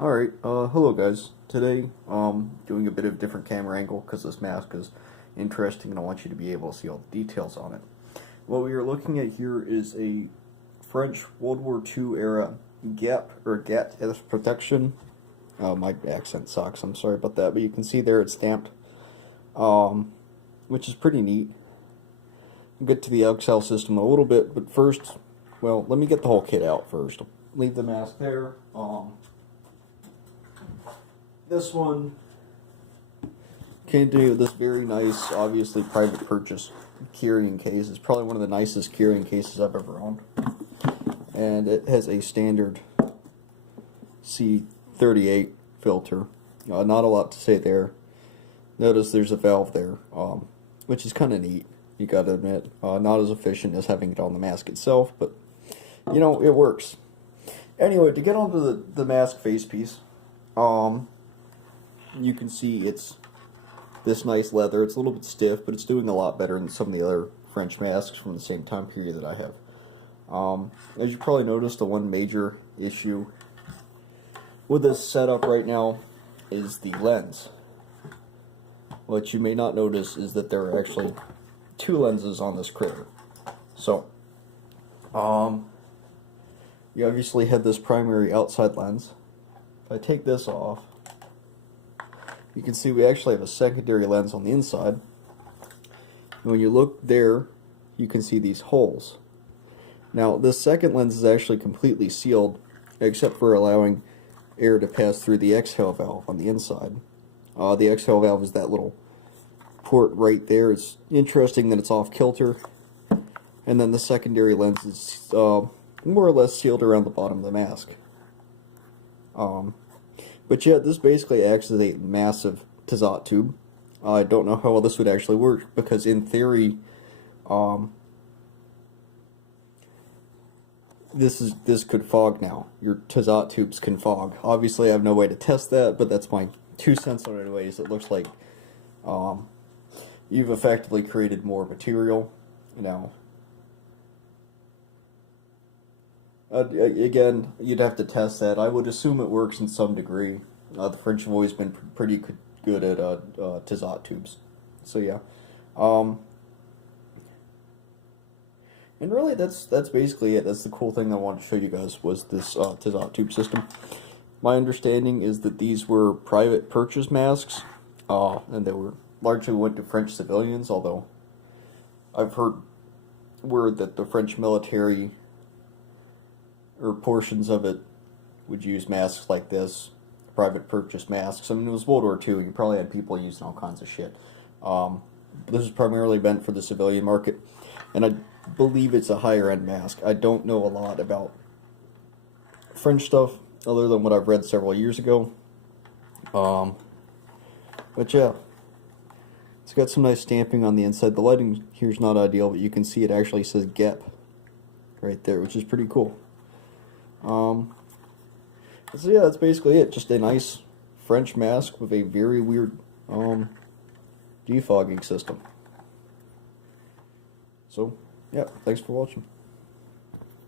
Alright, hello guys. Today, doing a bit of different camera angle because this mask is interesting and I want you to be able to see all the details on it. What we are looking at here is a French World War II era GEP, or GET as protection. My accent sucks, I'm sorry about that, but you can see there it's stamped, which is pretty neat. We'll get to the exhale system a little bit, but first, well, let me get the whole kit out first. Leave the mask there. This one came to me with this very nice, obviously private purchase carrying case. It's probably one of the nicest carrying cases I've ever owned. And it has a standard C38 filter. Not a lot to say there. Notice there's a valve there, which is kind of neat, you gotta admit. Not as efficient as having it on the mask itself, but, you know, it works. Anyway, to get onto the mask facepiece, you can see it's this nice leather. It's a little bit stiff, but it's doing a lot better than some of the other French masks from the same time period that I have. As you probably noticed, the one major issue with this setup right now is the lens. What you may not notice is that there are actually two lenses on this critter. So, you obviously had this primary outside lens. If I take this off, you can see we actually have a secondary lens on the inside. And when you look there, you can see these holes. Now, this second lens is actually completely sealed, except for allowing air to pass through the exhale valve on the inside. The exhale valve is that little port right there. It's interesting that it's off kilter. And then the secondary lens is more or less sealed around the bottom of the mask. But yeah, this basically acts as a massive Tazat tube. I don't know how well this would actually work, because in theory, this could fog now. Your Tazat tubes can fog. Obviously, I have no way to test that, but that's my 2 cents on it anyways. It looks like you've effectively created more material. Now, again, you'd have to test that. I would assume it works in some degree. The French have always been pretty good at Tazat tubes. So yeah. And really, that's basically it. That's the cool thing I wanted to show you guys, was this Tazat tube system. My understanding is that these were private purchase masks, and they were largely went to French civilians, although I've heard word that the French military, or portions of it, would use masks like this, private purchase masks. I mean, it was World War II, and you probably had people using all kinds of shit. This is primarily meant for the civilian market, and I believe it's a higher end mask. I don't know a lot about French stuff, other than what I've read several years ago. But yeah, it's got some nice stamping on the inside. The lighting here is not ideal, but you can see it actually says GEP right there, which is pretty cool. So yeah, that's basically it. Just a nice French mask with a very weird defogging system. So yeah, thanks for watching.